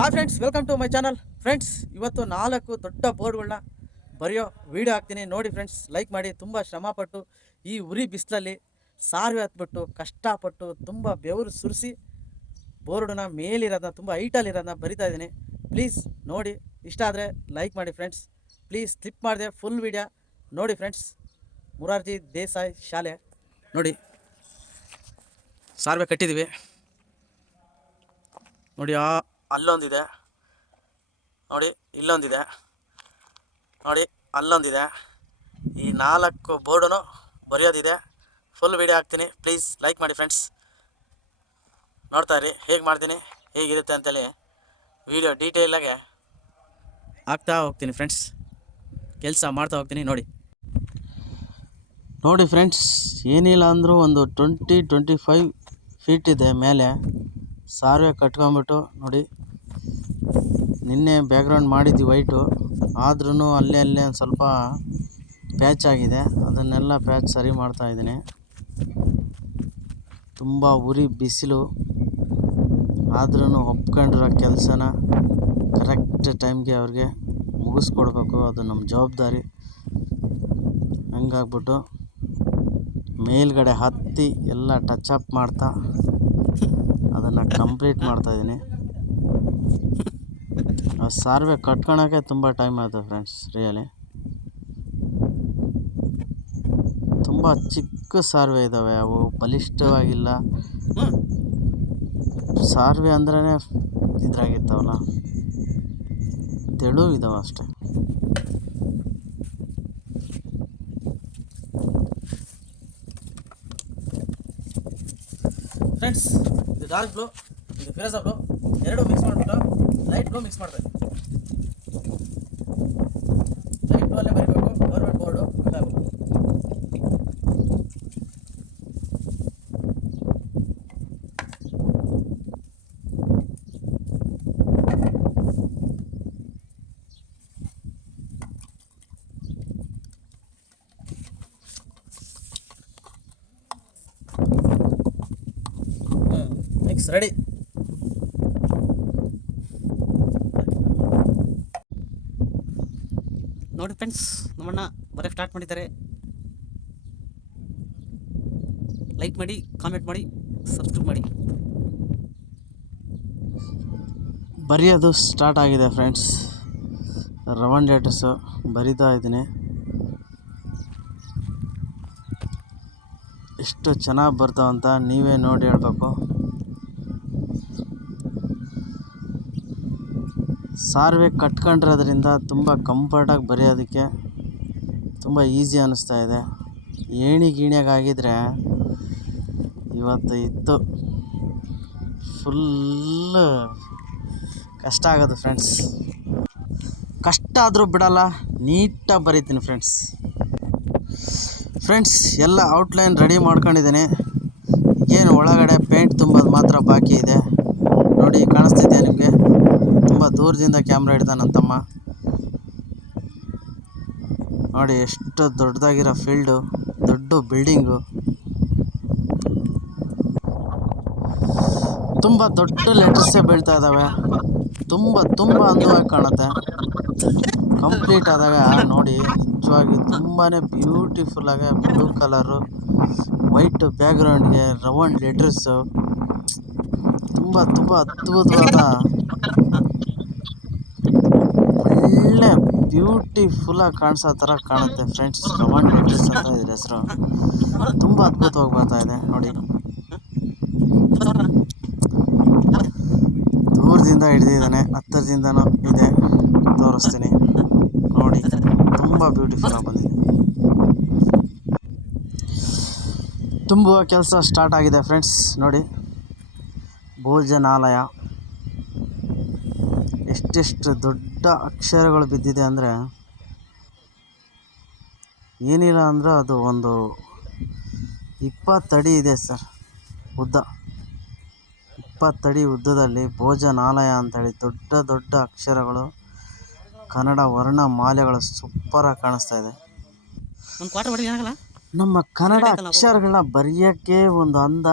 Hi friends, welcome to my channel. Friends, ಇವತ್ತು 4 ದೊಡ್ಡ ಬೋರ್ಡ್ಗಳನ್ನ ಬರೆಯೋ ವಿಡಿಯೋ ಹಾಕ್ತೀನಿ ನೋಡಿ. ಫ್ರೆಂಡ್ಸ್, ಲೈಕ್ ಮಾಡಿ. ತುಂಬ ಶ್ರಮಪಟ್ಟು ಈ ಉರಿ ಬಿಸಿಲಲ್ಲಿ ಸಾರ್ವೆ ಹತ್ಬಿಟ್ಟು ಕಷ್ಟಪಟ್ಟು ತುಂಬ ಬೆವರು ಸುರಿಸಿ ಬೋರ್ಡನ್ನ ಮೇಲಿರೋದನ್ನ ತುಂಬ ಹೈಟಲ್ಲಿರೋದನ್ನ ಬರಿತಾ ಇದ್ದೀನಿ. ಪ್ಲೀಸ್ ನೋಡಿ, ಇಷ್ಟ ಆದರೆ ಲೈಕ್ ಮಾಡಿ ಫ್ರೆಂಡ್ಸ್. ಪ್ಲೀಸ್ ಸ್ಲಿಪ್ ಮಾಡಿದೆ ಫುಲ್ ವಿಡಿಯೋ ನೋಡಿ ಫ್ರೆಂಡ್ಸ್. ಮುರಾರ್ಜಿ ದೇಸಾಯಿ ಶಾಲೆ ನೋಡಿ, ಸಾರ್ವೆ ಕಟ್ಟಿದ್ದೀವಿ ನೋಡಿ. ಅಲ್ಲೊಂದಿದೆ ನೋಡಿ, ಇಲ್ಲೊಂದಿದೆ ನೋಡಿ, ಅಲ್ಲೊಂದಿದೆ. ಈ 4 ಬೋರ್ಡನ್ನು ಬರೆಯೋದಿದೆ. ಫುಲ್ ವಿಡಿಯೋ ಹಾಕ್ತೀನಿ. ಪ್ಲೀಸ್ ಲೈಕ್ ಮಾಡಿ ಫ್ರೆಂಡ್ಸ್. ನೋಡ್ತಾ ಇರಿ ಹೇಗೆ ಮಾಡ್ತೀನಿ, ಹೇಗಿರುತ್ತೆ ಅಂತೇಳಿ ವಿಡಿಯೋ ಡೀಟೇಲಾಗೆ ಹಾಕ್ತಾ ಹೋಗ್ತೀನಿ ಫ್ರೆಂಡ್ಸ್. ಕೆಲಸ ಮಾಡ್ತಾ ಹೋಗ್ತೀನಿ ನೋಡಿ ಫ್ರೆಂಡ್ಸ್. ಏನಿಲ್ಲ ಅಂದರೂ ಒಂದು 20-25 ಫೀಟ್ ಇದೆ ಮೇಲೆ ಸಾರ್ವೆ ಕಟ್ಕೊಂಬಿಟ್ಟು ನೋಡಿ. ನಿನ್ನೆ ಬ್ಯಾಕ್ಗ್ರೌಂಡ್ ಮಾಡಿದ್ವಿ ವೈಟು, ಆದ್ರೂ ಅಲ್ಲೇ ಒಂದು ಸ್ವಲ್ಪ ಪ್ಯಾಚ್ ಆಗಿದೆ. ಅದನ್ನೆಲ್ಲ ಪ್ಯಾಚ್ ಸರಿ ಮಾಡ್ತಾಯಿದ್ದೀನಿ. ತುಂಬ ಉರಿ ಬಿಸಿಲು ಆದ್ರೂ ಒಪ್ಕೊಂಡಿರೋ ಕೆಲಸನ ಕರೆಕ್ಟ್ ಟೈಮ್ಗೆ ಅವ್ರಿಗೆ ಮುಗಿಸ್ಕೊಡ್ಬೇಕು. ಅದು ನಮ್ಮ ಜವಾಬ್ದಾರಿ. ಹಂಗಾಗ್ಬಿಟ್ಟು ಮೇಲ್ಗಡೆ ಹತ್ತಿ ಎಲ್ಲ ಟಚ್ ಅಪ್ ಮಾಡ್ತಾ ಅದನ್ನು ಕಂಪ್ಲೀಟ್ ಮಾಡ್ತಾಯಿದ್ದೀನಿ. ಆ ಸಾರ್ವೆ ಕಟ್ಕೊಳಕ್ಕೆ ತುಂಬ ಟೈಮ್ ಆಯಿತು ಫ್ರೆಂಡ್ಸ್. ರಿಯಲಿ ತುಂಬ ಚಿಕ್ಕ ಸಾರ್ವೆ ಇದ್ದಾವೆ, ಅವು ಬಲಿಷ್ಠವಾಗಿಲ್ಲ. ಸಾರ್ವೆ ಅಂದ್ರೇ ಇದ್ರಾಗಿರ್ತಾವಲ್ಲ, ತೆಳು ಇದ್ದಾವೆ ಅಷ್ಟೆ. ಫ್ರೆಂಡ್ಸ್, ಇದು ಡಾರ್ಕ್ ಬ್ಲೂ, ಇದು ಫಿರೋಜಾ ಬ್ಲೂ, ಎರಡು ಮಿಕ್ಸ್ ಮಾಡಿಬಿಟ್ಟು ಲೈಟ್ ಬ್ಲೂ ಮಿಕ್ಸ್ ಮಾಡ್ಬೇಕು. ಲೈಟ್ ಬ್ಲೂ ಅಲ್ಲೇ ಬರೀಬೇಕು. ಗೌರ್ಮೆಂಟ್ ಬೋರ್ಡು ಇದಾಗಬೇಕು. Mix ready. ನೋಡಿ ಫ್ರೆಂಡ್ಸ್, ನಮ್ಮಣ್ಣ ಬರೋಕ್ಕೆ ಸ್ಟಾರ್ಟ್ ಮಾಡಿದ್ದಾರೆ. ಲೈಕ್ ಮಾಡಿ, ಕಾಮೆಂಟ್ ಮಾಡಿ, ಸಬ್ಸ್ಕ್ರೈಬ್ ಮಾಡಿ. ಬರೆಯೋದು ಸ್ಟಾರ್ಟ್ ಆಗಿದೆ ಫ್ರೆಂಡ್ಸ್. ರೌಂಡ್ ಲೆಟರ್ಸು ಬರಿತಾ ಇದ್ದೀನಿ. ಎಷ್ಟು ಚೆನ್ನಾಗಿ ಬರ್ತಾವಂತ ನೀವೇ ನೋಡಿ ಹೇಳ್ಬೇಕು. ಸಾರ್ವೆ ಕಟ್ಕೊಂಡಿರೋದ್ರಿಂದ ತುಂಬ ಕಂಫರ್ಟಾಗಿ ಬರೆಯೋದಕ್ಕೆ ತುಂಬ ಈಸಿ ಅನ್ನಿಸ್ತಾ ಇದೆ. ಗೀಣಿಯಾಗಿದ್ದರೆ ಇವತ್ತು ಇತ್ತು ಫುಲ್ಲು ಕಷ್ಟ ಆಗೋದು ಫ್ರೆಂಡ್ಸ್. ಕಷ್ಟ ಆದರೂ ಬಿಡಲ್ಲ, ನೀಟಾಗಿ ಬರೀತೀನಿ ಫ್ರೆಂಡ್ಸ್. ಎಲ್ಲ ಔಟ್ಲೈನ್ ರೆಡಿ ಮಾಡ್ಕೊಂಡಿದ್ದೀನಿ. ಏನು ಒಳಗಡೆ ಪೇಂಟ್ ತುಂಬೋದು ಮಾತ್ರ ಬಾಕಿ ಇದೆ. ನೋಡಿ, ಕಾಣಿಸ್ತಿದೆಯಾ ನಿಮಗೆ? ತುಂಬ ದೂರದಿಂದ ಕ್ಯಾಮ್ರಾ ಹಿಡ್ದ ನನ್ನ ತಮ್ಮ. ನೋಡಿ ಎಷ್ಟು ದೊಡ್ಡದಾಗಿರೋ ಫೀಲ್ಡು, ದೊಡ್ಡ ಬಿಲ್ಡಿಂಗು, ತುಂಬ ದೊಡ್ಡ ಲೆಟರ್ಸೇ ಬೀಳ್ತಾ ಇದ್ದಾವೆ. ತುಂಬ ಅಂದವಾಗಿ ಕಾಣುತ್ತೆ. ಕಂಪ್ಲೀಟ್ ಆದಾಗ ನೋಡಿ, ನಿಜವಾಗಿ ತುಂಬಾ ಬ್ಯೂಟಿಫುಲ್ಲಾಗಿ ಬ್ಲೂ ಕಲರು, ವೈಟ್ ಬ್ಯಾಕ್ಗ್ರೌಂಡ್ಗೆ ರೌಂಡ್ ಲೆಟರ್ಸು, ತುಂಬ ಅದ್ಭುತವಾದ ಒಳ್ಳೆ ಬ್ಯೂಟಿಫುಲ್ಲಾಗಿ ಕಾಣಿಸೋ ಥರ ಕಾಣುತ್ತೆ ಫ್ರೆಂಡ್ಸ್. ರೌಂಡ್ ಲೆಟರ್ಸ್ ಅಂತ ಇದ್ರ ಹೆಸರು. ತುಂಬ ಅದ್ಭುತವಾಗಿ ಬರ್ತಾ ಇದೆ ನೋಡಿ. ದೂರದಿಂದ ಹಿಡ್ದಿದ್ದಾನೆ, ಹತ್ತಿರದಿಂದನೂ ಇದೆ, ತೋರಿಸ್ತೀನಿ ನೋಡಿ. ತುಂಬ ಬ್ಯೂಟಿಫುಲ್ಲಾಗಿ ಬಂದಿದೆ. ತುಂಬುವ ಕೆಲಸ ಸ್ಟಾರ್ಟ್ ಆಗಿದೆ ಫ್ರೆಂಡ್ಸ್. ನೋಡಿ, ಭೋಜನಾಲಯ ಎಷ್ಟೆಷ್ಟು ದೊಡ್ಡ ಅಕ್ಷರಗಳು ಬಿದ್ದಿದೆ ಅಂದರೆ ಏನಿಲ್ಲ ಅಂದ್ರೆ ಅದು ಒಂದು 20 ಅಡಿ ಇದೆ ಸರ್ ಉದ್ದ. 20 ಅಡಿ ಉದ್ದದಲ್ಲಿ ಭೋಜನಾಲಯ ಅಂತೇಳಿ ದೊಡ್ಡ ಅಕ್ಷರಗಳು, ಕನ್ನಡ ವರ್ಣಮಾಲೆಗಳು ಸೂಪರಾಗಿ ಕಾಣಿಸ್ತಾ ಇದೆ. ನಮ್ಮ ಕನ್ನಡ ಅಕ್ಷರಗಳನ್ನ ಬರೆಯೋಕ್ಕೆ ಒಂದು ಅಂದ,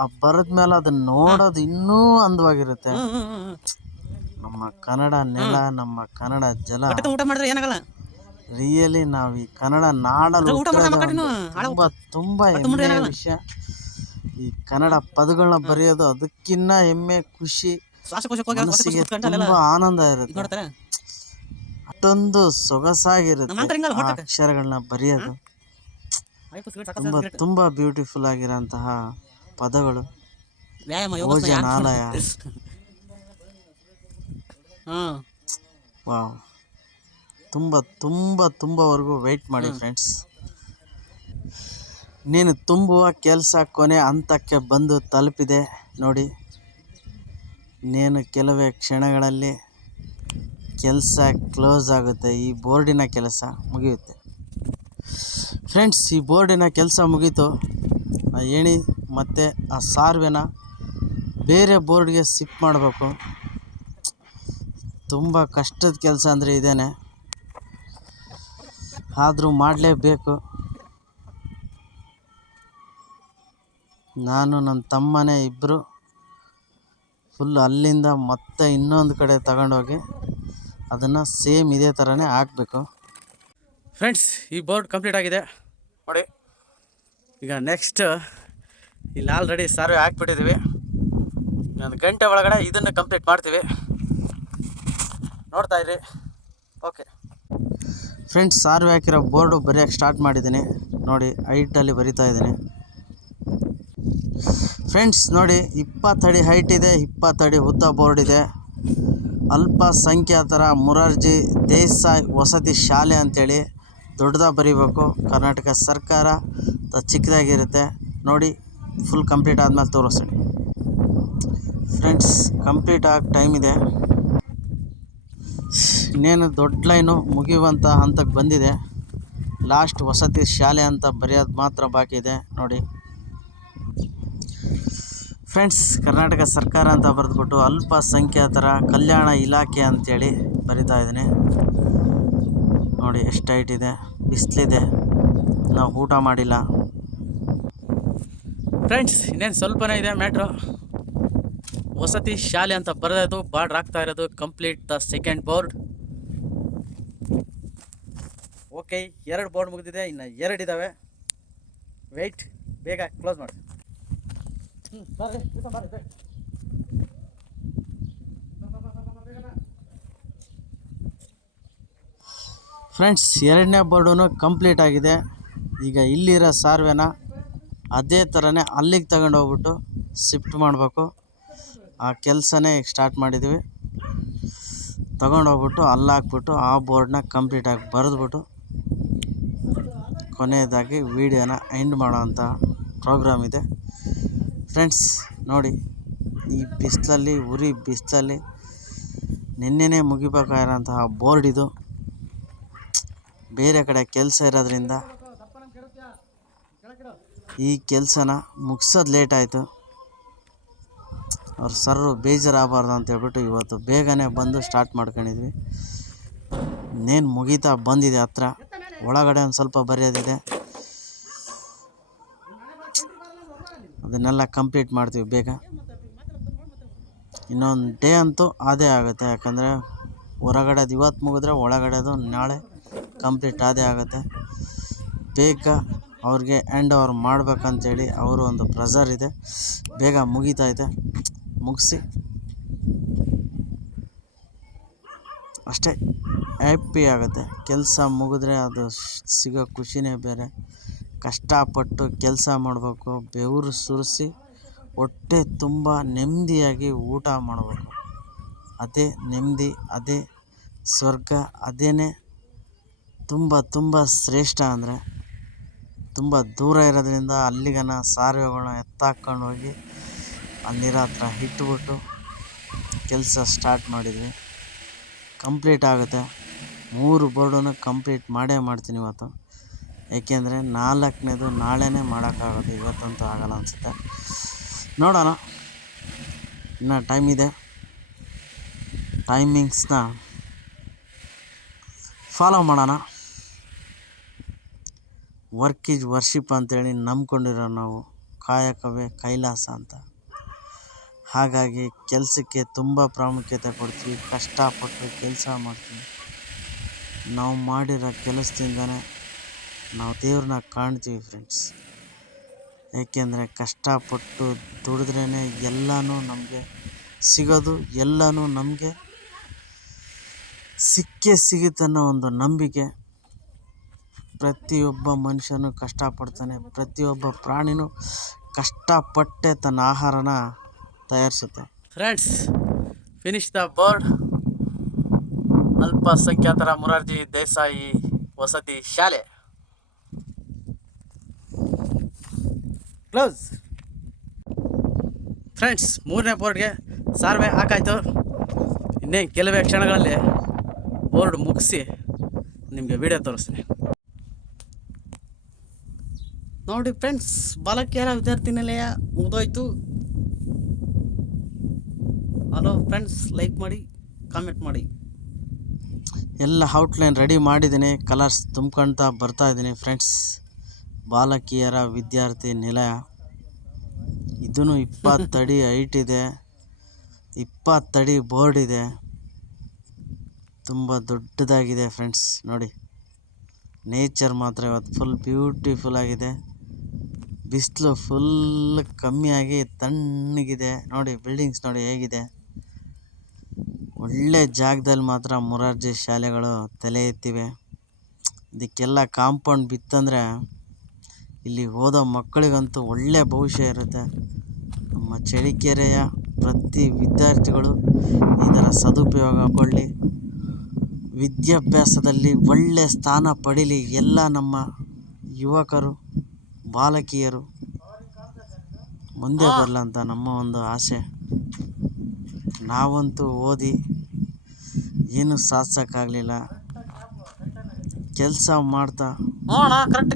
ಆ ಬರೆದ ಮೇಲೆ ಅದನ್ನು ನೋಡೋದು ಇನ್ನೂ ಅಂದವಾಗಿರುತ್ತೆ. ನಮ್ಮ ಕನ್ನಡ ನೆಲ, ನಮ್ಮ ಕನ್ನಡ ಜಲ. ಊಟ ಮಾಡಿದ್ರೆ ಏನಾಗಲ್ಲ. ರಿಯಲಿ ನಾವು ಈ ಕನ್ನಡ ನಾಡಲ್ಲಿ ತುಂಬ ತುಂಬ ಹೆಮ್ಮೆಯ ವಿಷಯ. ಈ ಕನ್ನಡ ಪದಗಳನ್ನ ಬರೆಯೋದು ಅದಕ್ಕಿನ್ನ ಹೆಮ್ಮೆ, ಖುಷಿ, ಮನಸ್ಸಿಗೆ ತುಂಬ ಆನಂದ ಇರುತ್ತೆ. ಅಷ್ಟೊಂದು ಸೊಗಸಾಗಿರುತ್ತೆ ಆ ಅಕ್ಷರಗಳನ್ನ ಬರೆಯೋದು. ತುಂಬ ತುಂಬ ಬ್ಯೂಟಿಫುಲ್ ಆಗಿರೋಂತಹ ಪದಗಳು. ಭೋಜನಾಲಯ, ವಾವ್. ತುಂಬ ತುಂಬ ತುಂಬವರೆಗೂ ವೆಯ್ಟ್ ಮಾಡಿ ಫ್ರೆಂಡ್ಸ್. ನೀನು ತುಂಬುವ ಕೆಲಸ ಕೊನೆ ಹಂತಕ್ಕೆ ಬಂದು ತಲುಪಿದೆ ನೋಡಿ. ನೀನು ಕೆಲವೇ ಕ್ಷಣಗಳಲ್ಲಿ ಕೆಲಸ ಕ್ಲೋಸ್ ಆಗುತ್ತೆ. ಈ ಬೋರ್ಡಿನ ಕೆಲಸ ಮುಗಿಯುತ್ತೆ ಫ್ರೆಂಡ್ಸ್. ಈ ಬೋರ್ಡಿನ ಕೆಲಸ ಮುಗೀತು. ಆ ಏಣಿ ಮತ್ತು ಆ ಸಾರ್ವೆನ ಬೇರೆ ಬೋರ್ಡ್ಗೆ ಶಿಫ್ಟ್ ಮಾಡಬೇಕು. ತುಂಬ ಕಷ್ಟದ ಕೆಲಸ ಅಂದರೆ ಇದೇನೆ, ಆದರೂ ಮಾಡಲೇಬೇಕು. ನಾನು ನನ್ನ ತಮ್ಮನೇ ಇಬ್ಬರು ಫುಲ್ ಅಲ್ಲಿಂದ ಮತ್ತೆ ಇನ್ನೊಂದು ಕಡೆ ತಗೊಂಡೋಗಿ ಅದನ್ನು ಸೇಮ್ ಇದೇ ಥರನೇ ಹಾಕಬೇಕು ಫ್ರೆಂಡ್ಸ್. ಈ ಬೋರ್ಡ್ ಕಂಪ್ಲೀಟ್ ಆಗಿದೆ ನೋಡಿ. ಈಗ ನೆಕ್ಸ್ಟ್ ಇಲ್ಲಿ ಆಲ್ರೆಡಿ ಸರ್ವೆ ಹಾಕ್ಬಿಟ್ಟಿದ್ದೀವಿ. ಒಂದು ಗಂಟೆ ಒಳಗಡೆ ಇದನ್ನು ಕಂಪ್ಲೀಟ್ ಮಾಡ್ತೀವಿ. ನೋಡ್ತಾ ಇರಿ. ಓಕೆ ಫ್ರೆಂಡ್ಸ್, ಸರ್ವೆ ಹಾಕಿರೋ ಬೋರ್ಡು ಬರೆಯೋಕ್ಕೆ ಸ್ಟಾರ್ಟ್ ಮಾಡಿದ್ದೀನಿ ನೋಡಿ. ಹೈಟಲ್ಲಿ ಬರಿತಾ ಇದ್ದೀನಿ ಫ್ರೆಂಡ್ಸ್. ನೋಡಿ, 20 ಅಡಿ ಹೈಟ್ ಇದೆ, 20 ಅಡಿ ಉದ್ದ ಬೋರ್ಡ್ ಇದೆ. ಅಲ್ಪಸಂಖ್ಯಾತರ ಮೊರಾರ್ಜಿ ದೇಸಾಯಿ ವಸತಿ ಶಾಲೆ ಅಂಥೇಳಿ ದೊಡ್ಡದಾಗಿ ಬರೀಬೇಕು. ಕರ್ನಾಟಕ ಸರ್ಕಾರ ಚಿಕ್ಕದಾಗಿರುತ್ತೆ ನೋಡಿ. ಫುಲ್ ಕಂಪ್ಲೀಟ್ ಆದಮೇಲೆ ತೋರಿಸ್ತೀನಿ ಫ್ರೆಂಡ್ಸ್. ಕಂಪ್ಲೀಟ್ ಆಗಿ ಟೈಮ್ ಇದೆ. ಇನ್ನೇನು ದೊಡ್ಡ ಲೈನು ಮುಗಿಯುವಂಥ ಹಂತಕ್ಕೆ ಬಂದಿದೆ. ಲಾಸ್ಟ್ ವಸತಿ ಶಾಲೆ ಅಂತ ಬರೆಯೋದು ಮಾತ್ರ ಬಾಕಿ ಇದೆ ನೋಡಿ ಫ್ರೆಂಡ್ಸ್. ಕರ್ನಾಟಕ ಸರ್ಕಾರ ಅಂತ ಬರೆದ್ಬಿಟ್ಟು ಅಲ್ಪಸಂಖ್ಯಾತರ ಕಲ್ಯಾಣ ಇಲಾಖೆ ಅಂಥೇಳಿ ಬರಿತಾ ಇದ್ದೀನಿ ನೋಡಿ. ಎಷ್ಟು ಹೈಟ್ ಇದೆ, ಬಿಸಿಲಿದೆ, ನಾವು ಊಟ ಮಾಡಿಲ್ಲ ಫ್ರೆಂಡ್ಸ್. ಇನ್ನೇನು ಸ್ವಲ್ಪನೇ ಇದೆ ಮ್ಯಾಟ್ರು. ವಸತಿ ಶಾಲೆ ಅಂತ ಬರೆದು ಬಾರ್ಡ್ರ್ ಆಗ್ತಾ ಇರೋದು. Complete the second board. Okay, 2 board ಮುಗಿದಿದೆ, ಇನ್ನು 2 ಇದ್ದಾವೆ. ವೆಯ್ಟ್, ಬೇಗ ಕ್ಲೋಸ್ ಮಾಡಿ. ಫ್ರೆಂಡ್ಸ್, 2ನೇ ಬೋರ್ಡು ಕಂಪ್ಲೀಟ್ ಆಗಿದೆ. ಈಗ ಇಲ್ಲಿರೋ ಸಾರ್ವೆನ ಅದೇ ಥರನೇ ಅಲ್ಲಿಗೆ ತಗೊಂಡೋಗ್ಬಿಟ್ಟು ಶಿಫ್ಟ್ ಮಾಡಬೇಕು. ಆ ಕೆಲಸನೇ ಸ್ಟಾರ್ಟ್ ಮಾಡಿದ್ದೀವಿ. ತಗೊಂಡೋಗ್ಬಿಟ್ಟು ಅಲ್ಲಾಕ್ಬಿಟ್ಟು ಆ ಬೋರ್ಡ್ನ ಕಂಪ್ಲೀಟಾಗಿ ಬರೆದ್ಬಿಟ್ಟು ಕೊನೆಯದಾಗಿ ವೀಡಿಯೋನ ಎಂಡ್ ಮಾಡೋವಂಥ ಪ್ರೋಗ್ರಾಮ್ ಇದೆ ಫ್ರೆಂಡ್ಸ್. ನೋಡಿ, ಈ ಬಿಸಿಲಲ್ಲಿ, ಉರಿ ಬಿಸಿಲಲ್ಲಿ ನಿನ್ನೆನೇ ಮುಗಿಬೇಕಾಗಿರೋಂತಹ ಬೋರ್ಡ್ ಇದು. ಬೇರೆ ಕಡೆ ಕೆಲಸ ಇರೋದ್ರಿಂದ ಈ ಕೆಲಸನ ಮುಗಿಸೋದು ಲೇಟ್ ಆಯಿತು. ಅವ್ರು ಸರ್ರು ಬೇಜಾರಾಗಬಾರ್ದು ಅಂತ ಹೇಳ್ಬಿಟ್ಟು ಇವತ್ತು ಬೇಗನೆ ಬಂದು ಸ್ಟಾರ್ಟ್ ಮಾಡ್ಕೊಂಡಿದ್ವಿ. ಇನ್ನೇನು ಮುಗೀತಾ ಬಂದಿದೆ ಹತ್ರ. ಒಳಗಡೆ ಒಂದು ಸ್ವಲ್ಪ ಬರೆಯೋದಿದೆ, ಅದನ್ನೆಲ್ಲ ಕಂಪ್ಲೀಟ್ ಮಾಡ್ತೀವಿ ಬೇಗ. ಇನ್ನೊಂದು ಡೇ ಅಂತೂ ಅದೇ ಆಗುತ್ತೆ, ಯಾಕಂದರೆ ಹೊರಗಡೆದು ಇವತ್ತು ಮುಗಿದ್ರೆ ಒಳಗಡೆದು ನಾಳೆ ಕಂಪ್ಲೀಟ್ ಅದೇ ಆಗುತ್ತೆ. ಬೇಗ ಅವ್ರಿಗೆ ಹ್ಯಾಂಡ್ ಓವರ್ ಮಾಡ್ಬೇಕಂತೇಳಿ ಅವರು ಒಂದು ಪ್ರೆಷರ್ ಇದೆ. ಬೇಗ ಮುಗಿತೈತೆ, ಮುಗಿಸಿ ಅಷ್ಟೇ ಹ್ಯಾಪಿ ಆಗುತ್ತೆ. ಕೆಲಸ ಮುಗಿದ್ರೆ ಅದು ಸಿಗೋ ಖುಷಿನೇ ಬೇರೆ. ಕಷ್ಟಪಟ್ಟು ಕೆಲಸ ಮಾಡಬೇಕು, ಬೆವರು ಸುರಿಸಿ ಹೊಟ್ಟೆ ತುಂಬ ನೆಮ್ಮದಿಯಾಗಿ ಊಟ ಮಾಡಬೇಕು. ಅದೇ ನೆಮ್ಮದಿ, ಅದೇ ಸ್ವರ್ಗ, ಅದೇನೇ ತುಂಬ ತುಂಬ ಶ್ರೇಷ್ಠ. ಅಂದರೆ ತುಂಬ ದೂರ ಇರೋದ್ರಿಂದ ಅಲ್ಲಿಗನ ಸಾರ್ವೆಗಳನ್ನ ಎತ್ತಾಕೊಂಡು ಹೋಗಿ ಅಲ್ಲಿರೋ ಹತ್ರ ಇಟ್ಬಿಟ್ಟು ಕೆಲಸ ಸ್ಟಾರ್ಟ್ ಮಾಡಿದ್ವಿ. ಕಂಪ್ಲೀಟ್ ಆಗುತ್ತೆ. 3 ಬೋರ್ಡನ್ನು ಕಂಪ್ಲೀಟ್ ಮಾಡೇ ಮಾಡ್ತೀನಿ ಇವತ್ತು. ಏಕೆಂದರೆ 4ನೇದು ನಾಳೆನೇ ಮಾಡೋಕ್ಕಾಗೋದು, ಇವತ್ತಂತೂ ಆಗೋಲ್ಲ ಅನಿಸುತ್ತೆ. ನೋಡೋಣ, ಇನ್ನು ಟೈಮ್ ಇದೆ. ಟೈಮಿಂಗ್ಸ್ನ ಫಾಲೋ ಮಾಡೋಣ. ವರ್ಕ್ ಈಸ್ ವರ್ಷಿಪ್ ಅಂತೇಳಿ ನಂಬ್ಕೊಂಡಿರೋ ನಾವು, ಕಾಯಕವೇ ಕೈಲಾಸ ಅಂತ. ಹಾಗಾಗಿ ಕೆಲಸಕ್ಕೆ ತುಂಬ ಪ್ರಾಮುಖ್ಯತೆ ಕೊಡ್ತೀವಿ, ಕಷ್ಟಪಟ್ಟು ಕೆಲಸ ಮಾಡ್ತೀವಿ. ನಾವು ಮಾಡಿರೋ ಕೆಲಸದಿಂದನೇ ನಾವು ದೇವ್ರನ್ನ ಕಾಣ್ತೀವಿ ಫ್ರೆಂಡ್ಸ್. ಏಕೆಂದರೆ ಕಷ್ಟಪಟ್ಟು ದುಡಿದ್ರೇ ಎಲ್ಲನೂ ನಮಗೆ ಸಿಗೋದು, ಎಲ್ಲನೂ ನಮಗೆ ಸಿಕ್ಕೇ ಸಿಗುತ್ತನ್ನೋ ಒಂದು ನಂಬಿಕೆ. ಪ್ರತಿಯೊಬ್ಬ ಮನುಷ್ಯನೂ ಕಷ್ಟಪಡ್ತಾನೆ, ಪ್ರತಿಯೊಬ್ಬ ಪ್ರಾಣಿನೂ ಕಷ್ಟಪಟ್ಟೆ ತನ್ನ ಆಹಾರನ ತಯಾರಿಸುತ್ತೆ. Friends, finish the board. ಅಲ್ಪಸಂಖ್ಯಾತರ ಮೊರಾರ್ಜಿ ದೇಸಾಯಿ ವಸತಿ ಶಾಲೆ ಕ್ಲೋಸ್. ಫ್ರೆಂಡ್ಸ್, 3ನೇ ಬೋರ್ಡ್ಗೆ ಸಾರ್ವೆ ಹಾಕಾಯ್ತು. ಇನ್ನೇ ಕೆಲವೇ ಕ್ಷಣಗಳಲ್ಲಿ ಬೋರ್ಡ್ ಮುಗಿಸಿ ನಿಮಗೆ ವಿಡಿಯೋ ತೋರಿಸ್ತೀನಿ ನೋಡಿ. ಫ್ರೆಂಡ್ಸ್, ಬಾಲಕಿಯರ ವಿದ್ಯಾರ್ಥಿ ನಿಲಯ ಮುಗಿದೋಯ್ತು. ಹಲೋ ಫ್ರೆಂಡ್ಸ್, ಲೈಕ್ ಮಾಡಿ, ಕಾಮೆಂಟ್ ಮಾಡಿ. ಎಲ್ಲ ಔಟ್ಲೈನ್ ರೆಡಿ ಮಾಡಿದ್ದೀನಿ, ಕಲರ್ಸ್ ತುಂಬ್ಕೊಳ್ತಾ ಬರ್ತಾಯಿದ್ದೀನಿ ಫ್ರೆಂಡ್ಸ್. ಬಾಲಕಿಯರ ವಿದ್ಯಾರ್ಥಿ ನಿಲಯ ಇದೂ 20 ಅಡಿ ಹೈಟ್ ಇದೆ, 20 ಅಡಿ ಬೋರ್ಡ್ ಇದೆ, ತುಂಬ ದೊಡ್ಡದಾಗಿದೆ ಫ್ರೆಂಡ್ಸ್. ನೋಡಿ, ನೇಚರ್ ಮಾತ್ರ ಇವತ್ತು ಫುಲ್ ಬ್ಯೂಟಿಫುಲ್ ಆಗಿದೆ. ಬಿಸಿಲು ಫುಲ್ ಕಮ್ಮಿಯಾಗಿ ತಣ್ಣಗಿದೆ. ನೋಡಿ ಬಿಲ್ಡಿಂಗ್ಸ್ ನೋಡಿ ಹೇಗಿದೆ. ಒಳ್ಳೆ ಜಾಗದಲ್ಲಿ ಮಾತ್ರ ಮೊರಾರ್ಜಿ ಶಾಲೆಗಳು ತಲೆ ಎತ್ತಿವೆ. ಇದಕ್ಕೆಲ್ಲ ಕಾಂಪೌಂಡ್ ಬಿತ್ತಂದರೆ ಇಲ್ಲಿ ಓದೋ ಮಕ್ಕಳಿಗಂತೂ ಒಳ್ಳೆಯ ಭವಿಷ್ಯ ಇರುತ್ತೆ. ನಮ್ಮ ಚಳ್ಳಕೆರೆಯ ಪ್ರತಿ ವಿದ್ಯಾರ್ಥಿಗಳು ಇದರ ಸದುಪಯೋಗ ಕೊಳ್ಳಿ, ವಿದ್ಯಾಭ್ಯಾಸದಲ್ಲಿ ಒಳ್ಳೆಯ ಸ್ಥಾನ ಪಡೀಲಿ. ಎಲ್ಲ ನಮ್ಮ ಯುವಕರು, ಬಾಲಕಿಯರು ಮುಂದೆ ಬರಲಂತ ನಮ್ಮ ಒಂದು ಆಸೆ. ನಾವಂತೂ ಓದಿ ಏನೂ ಸಾಧಿಸೋಕ್ಕಾಗಲಿಲ್ಲ. ಕೆಲಸ ಮಾಡ್ತಾ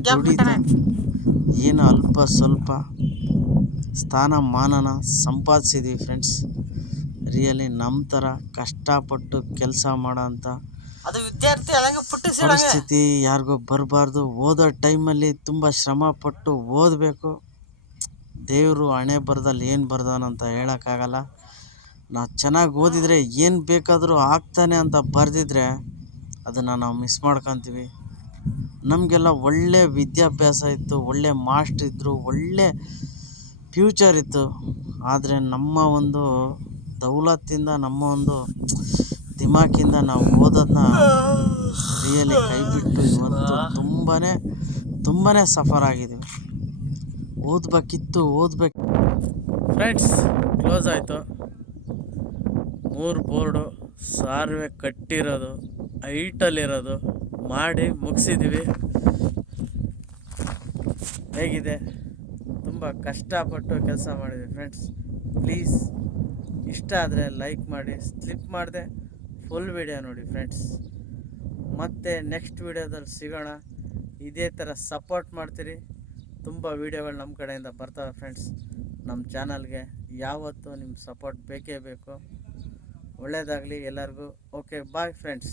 ದುಡಿತಾ ಏನು ಅಲ್ಪ ಸ್ವಲ್ಪ ಸ್ಥಾನಮಾನನ ಸಂಪಾದಿಸಿದ್ದೀವಿ ಫ್ರೆಂಡ್ಸ್. ರಿಯಲಿ ನಮ್ಮ ಥರ ಕಷ್ಟಪಟ್ಟು ಕೆಲಸ ಮಾಡೋಂಥ ಪರಿಸ್ಥಿತಿ ಯಾರಿಗೂ ಬರಬಾರ್ದು. ಓದೋ ಟೈಮಲ್ಲಿ ತುಂಬ ಶ್ರಮಪಟ್ಟು ಓದಬೇಕು. ದೇವರು ಹಣೆ ಬರದಲ್ಲಿ ಏನು ಬರ್ದಾನಂತ ಹೇಳೋಕ್ಕಾಗಲ್ಲ. ನಾವು ಚೆನ್ನಾಗಿ ಓದಿದರೆ ಏನು ಬೇಕಾದರೂ ಆಗ್ತಾನೆ ಅಂತ ಬರೆದಿದ್ರೆ ಅದನ್ನು ನಾವು ಮಿಸ್ ಮಾಡ್ಕೊತೀವಿ. ನಮಗೆಲ್ಲ ಒಳ್ಳೆ ವಿದ್ಯಾಭ್ಯಾಸ ಇತ್ತು, ಒಳ್ಳೆ ಮಾಸ್ಟ್ರ್ ಇದ್ದರು, ಒಳ್ಳೆ ಫ್ಯೂಚರ್ ಇತ್ತು. ಆದರೆ ನಮ್ಮ ಒಂದು ದೌಲತ್ತಿಂದ, ನಮ್ಮ ಒಂದು ದಿಮಾಕಿಂದ ನಾವು ಓದೋದನ್ನ ರಿಯಲಿ ಕೈಬಿಟ್ಟು ಇವತ್ತು ತುಂಬಾ ಸಫರ್ ಆಗಿದ್ದೀವಿ. ಓದಬೇಕು ಫ್ರೆಂಡ್ಸ್, ಕ್ಲೋಸ್ ಆಯಿತು. 3 ಬೋರ್ಡು ಸಾರ್ವೆ ಕಟ್ಟಿರೋದು, ಹೈಟಲ್ಲಿರೋದು ಮಾಡಿ ಮುಗಿಸಿದ್ದೀವಿ. ಹೇಗಿದೆ? ತುಂಬ ಕಷ್ಟಪಟ್ಟು ಕೆಲಸ ಮಾಡಿದ್ವಿ ಫ್ರೆಂಡ್ಸ್. ಪ್ಲೀಸ್ ಇಷ್ಟ ಆದರೆ ಲೈಕ್ ಮಾಡಿ, ಸ್ಲಿಪ್ ಮಾಡಿದೆ ಫುಲ್ ವಿಡಿಯೋ ನೋಡಿ ಫ್ರೆಂಡ್ಸ್. ಮತ್ತೆ ನೆಕ್ಸ್ಟ್ ವಿಡಿಯೋದಲ್ಲಿ ಸಿಗೋಣ. ಇದೇ ಥರ ಸಪೋರ್ಟ್ ಮಾಡ್ತೀರಿ. ತುಂಬ ವೀಡಿಯೋಗಳು ನಮ್ಮ ಕಡೆಯಿಂದ ಬರ್ತವೆ ಫ್ರೆಂಡ್ಸ್. ನಮ್ಮ ಚಾನಲ್ಗೆ ಯಾವತ್ತೂ ನಿಮ್ಮ ಸಪೋರ್ಟ್ ಬೇಕೇ ಬೇಕು. ಒಳ್ಳೆಯದಾಗಲಿ ಎಲ್ಲರಿಗೂ. Okay, bye friends.